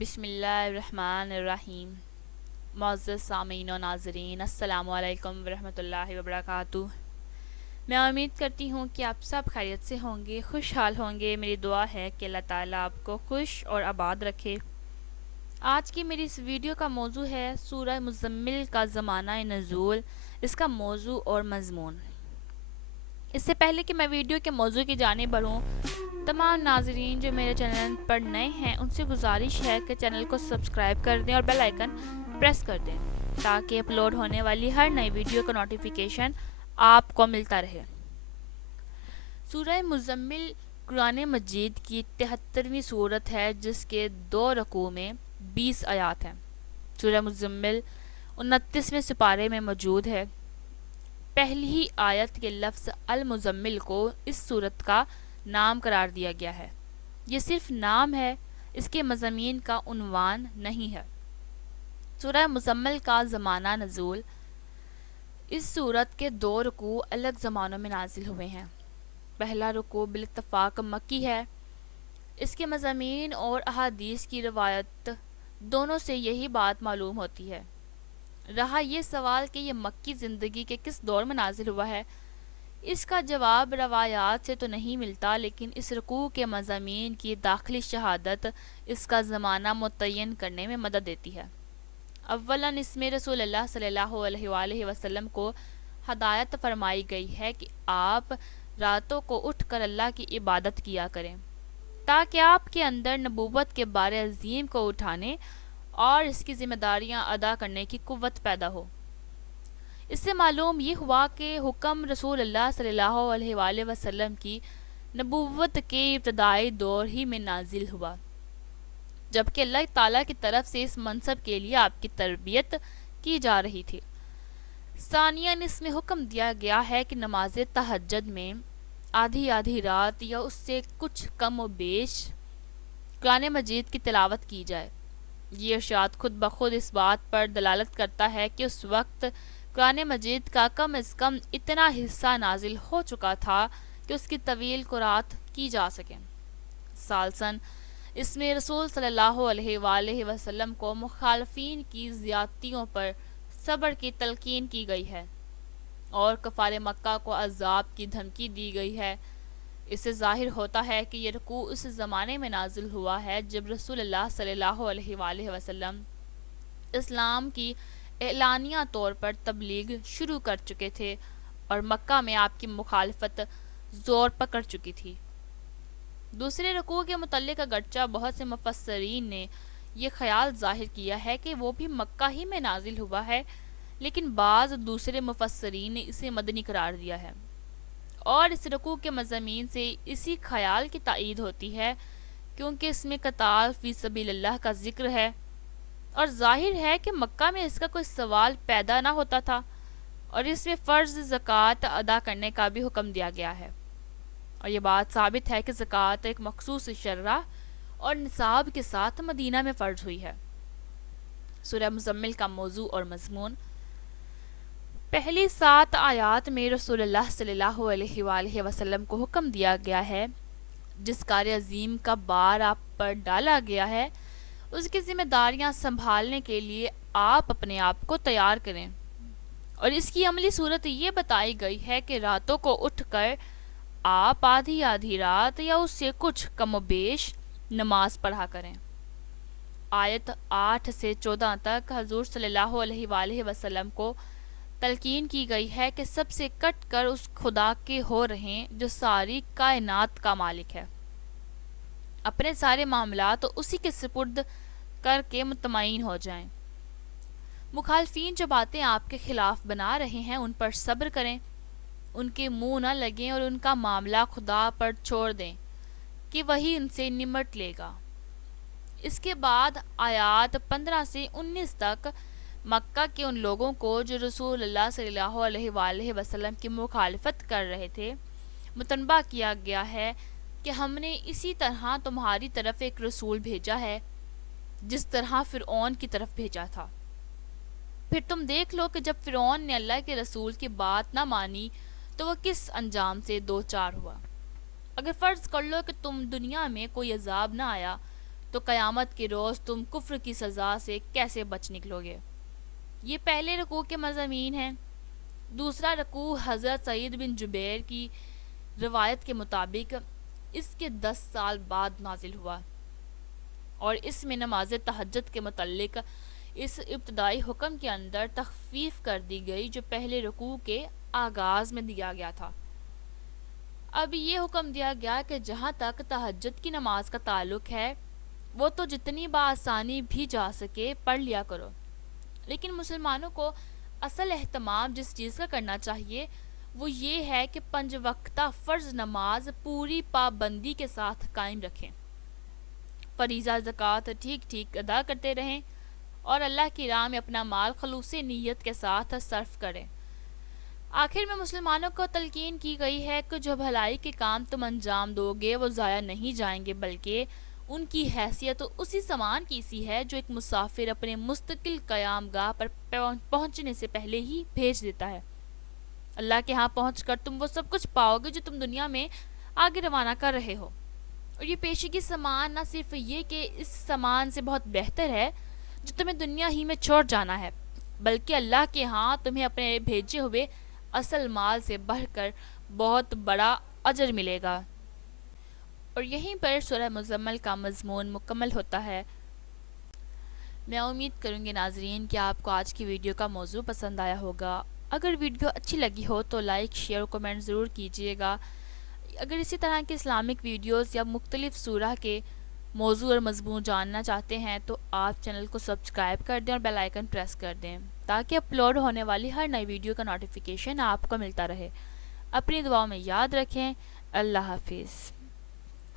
بسم اللہ الرحمن الرحیم۔ معزز سامعین و ناظرین، السلام علیکم ورحمۃ اللہ وبرکاتہ۔ میں امید کرتی ہوں کہ آپ سب خیریت سے ہوں گے، خوشحال ہوں گے۔ میری دعا ہے کہ اللہ تعالیٰ آپ کو خوش اور آباد رکھے۔ آج کی میری اس ویڈیو کا موضوع ہے سورہ مزمل کا زمانہ نزول، اس کا موضوع اور مضمون۔ اس سے پہلے کہ میں ویڈیو کے موضوع کی جانب بڑھوں، تمام ناظرین جو میرے چینل پر نئے ہیں ان سے گزارش ہے کہ چینل کو سبسکرائب کر دیں اور بیل آئیکن پریس کر دیں تاکہ اپلوڈ ہونے والی ہر نئی ویڈیو کا نوٹیفیکیشن آپ کو ملتا رہے۔ سورہ مزمل قرآن مجید کی 73ویں صورت ہے جس کے 2 رکوع میں 20 آیات ہیں۔ سورہ مزمل 29ویں سپارے میں موجود ہے۔ پہلی ہی آیت کے لفظ المزمل کو اس صورت کا نام قرار دیا گیا ہے۔ یہ صرف نام ہے، اس کے مضامین کا عنوان نہیں ہے۔ سورہ مزمل کا زمانہ نزول، اس صورت کے 2 رکوع الگ زمانوں میں نازل ہوئے ہیں۔ پہلا رکوع بالاتفاق مکی ہے۔ اس کے مضامین اور احادیث کی روایت دونوں سے یہی بات معلوم ہوتی ہے۔ رہا یہ سوال کہ یہ مکی زندگی کے کس دور میں نازل ہوا ہے، اس کا جواب روایات سے تو نہیں ملتا، لیکن اس رکوع کے مضامین کی داخلی شہادت اس کا زمانہ متعین کرنے میں مدد دیتی ہے۔ اولاً اس میں رسول اللہ صلی اللہ علیہ وآلہ وسلم کو ہدایت فرمائی گئی ہے کہ آپ راتوں کو اٹھ کر اللہ کی عبادت کیا کریں تاکہ آپ کے اندر نبوت کے بار عظیم کو اٹھانے اور اس کی ذمہ داریاں ادا کرنے کی قوت پیدا ہو۔ اس سے معلوم یہ ہوا کہ حکم رسول اللہ صلی اللہ علیہ وآلہ وسلم کی نبوت کے ابتدائی دور ہی میں نازل ہوا، جبکہ اللہ تعالیٰ کی طرف سے اس منصب کے لیے آپ کی تربیت کی جا رہی تھی۔ ثانیاً اس میں حکم دیا گیا ہے کہ نماز تہجد میں آدھی رات یا اس سے کچھ کم و بیش قرآن مجید کی تلاوت کی جائے۔ یہ ارشاد خود بخود اس بات پر دلالت کرتا ہے کہ اس وقت قرآن مجید کا کم از کم اتنا حصہ نازل ہو چکا تھا کہ اس کی طویل قرات کی جا سکے۔ ثالثاً اس میں رسول صلی اللہ علیہ وآلہ وسلم کو مخالفین کی زیادتیوں پر صبر کی تلقین کی گئی ہے اور کفار مکہ کو عذاب کی دھمکی دی گئی ہے۔ اس سے ظاہر ہوتا ہے کہ یہ رکوع اس زمانے میں نازل ہوا ہے جب رسول اللہ صلی اللہ علیہ وآلہ وسلم اسلام کی اعلانیہ طور پر تبلیغ شروع کر چکے تھے اور مکہ میں آپ کی مخالفت زور پکڑ چکی تھی۔ دوسرے رکوع کے متعلق اگرچہ بہت سے مفسرین نے یہ خیال ظاہر کیا ہے کہ وہ بھی مکہ ہی میں نازل ہوا ہے، لیکن بعض دوسرے مفسرین نے اسے مدنی قرار دیا ہے، اور اس رکوع کے مضامین سے اسی خیال کی تائید ہوتی ہے کیونکہ اس میں قتال فی سبیل اللہ کا ذکر ہے اور ظاہر ہے کہ مکہ میں اس کا کوئی سوال پیدا نہ ہوتا تھا، اور اس میں فرض زکوٰۃ ادا کرنے کا بھی حکم دیا گیا ہے، اور یہ بات ثابت ہے کہ زکوٰۃ ایک مخصوص شرح اور نصاب کے ساتھ مدینہ میں فرض ہوئی ہے۔ سورہ مزمل کا موضوع اور مضمون، پہلی 7 آیات میں رسول اللہ صلی اللہ علیہ وآلہ وسلم کو حکم دیا گیا ہے جس کار عظیم کا بار آپ پر ڈالا گیا ہے اس کی ذمہ داریاں سنبھالنے کے لیے آپ اپنے آپ کو تیار کریں، اور اس کی عملی صورت یہ بتائی گئی ہے کہ راتوں کو اٹھ کر آپ آدھی رات یا اس سے کچھ کم و بیش نماز پڑھا کریں۔ آیت 8 سے 14 تک حضور صلی اللہ علیہ وآلہ وسلم کو تلقین کی گئی ہے کہ سب سے کٹ کر اس خدا کے ہو رہیں جو ساری کائنات کا مالک ہے، اپنے سارے معاملات اسی کے سپرد کر کے مطمئن ہو جائیں۔ مخالفین جو باتیں آپ کے خلاف بنا رہے ہیں ان پر صبر کریں، ان کے منہ نہ لگیں اور ان کا معاملہ خدا پر چھوڑ دیں کہ وہی ان سے نمٹ لے گا۔ اس کے بعد آیات 15 سے 19 تک مکہ کے ان لوگوں کو جو رسول اللہ صلی اللہ علیہ وآلہ وسلم کی مخالفت کر رہے تھے متنبہ کیا گیا ہے کہ ہم نے اسی طرح تمہاری طرف ایک رسول بھیجا ہے جس طرح فرعون کی طرف بھیجا تھا۔ پھر تم دیکھ لو کہ جب فرعون نے اللہ کے رسول کی بات نہ مانی تو وہ کس انجام سے دوچار ہوا۔ اگر فرض کر لو کہ تم دنیا میں کوئی عذاب نہ آیا تو قیامت کے روز تم کفر کی سزا سے کیسے بچ نکلو گے؟ یہ پہلے رکوع کے مضامین ہیں۔ دوسرا رکوع حضرت سعید بن جبیر کی روایت کے مطابق اس کے 10 سال بعد نازل ہوا، اور اس میں نماز تہجد کے متعلق اس ابتدائی حکم کے اندر تخفیف کر دی گئی جو پہلے رکوع کے آغاز میں دیا گیا تھا۔ اب یہ حکم دیا گیا کہ جہاں تک تہجد کی نماز کا تعلق ہے وہ تو جتنی بآسانی بھی جا سکے پڑھ لیا کرو، لیکن مسلمانوں کو اصل اہتمام جس چیز کا کرنا چاہیے وہ یہ ہے کہ 5 وقتہ فرض نماز پوری پابندی کے ساتھ قائم رکھیں، فریضہ زکوٰۃ ٹھیک ٹھیک ادا کرتے رہیں، اور اللہ کی راہ میں اپنا مال خلوص نیت کے ساتھ صرف کریں۔ آخر میں مسلمانوں کو تلقین کی گئی ہے کہ جو بھلائی کے کام تم انجام دو گے وہ ضائع نہیں جائیں گے، بلکہ ان کی حیثیت اسی سامان کی سی ہے جو ایک مسافر اپنے مستقل قیام گاہ پر پہنچنے سے پہلے ہی بھیج دیتا ہے۔ اللہ کے ہاں پہنچ کر تم وہ سب کچھ پاؤ گے جو تم دنیا میں آگے روانہ کر رہے ہو، اور یہ پیشگی سامان نہ صرف یہ کہ اس سامان سے بہت بہتر ہے جو تمہیں دنیا ہی میں چھوڑ جانا ہے، بلکہ اللہ کے ہاں تمہیں اپنے بھیجے ہوئے اصل مال سے بڑھ کر بہت بڑا اجر ملے گا۔ اور یہیں پر سورہ مزمل کا مضمون مکمل ہوتا ہے۔ میں امید کروں گی ناظرین کہ آپ کو آج کی ویڈیو کا موضوع پسند آیا ہوگا۔ اگر ویڈیو اچھی لگی ہو تو لائک، شیئر اور کمنٹ ضرور کیجیے گا۔ اگر اسی طرح کے اسلامک ویڈیوز یا مختلف سورہ کے موضوع اور مضمون جاننا چاہتے ہیں تو آپ چینل کو سبسکرائب کر دیں اور بیل آئیکن پریس کر دیں تاکہ اپلوڈ ہونے والی ہر نئی ویڈیو کا نوٹیفیکیشن آپ کو ملتا رہے۔ اپنی دعاؤں میں یاد رکھیں۔ اللہ حافظ۔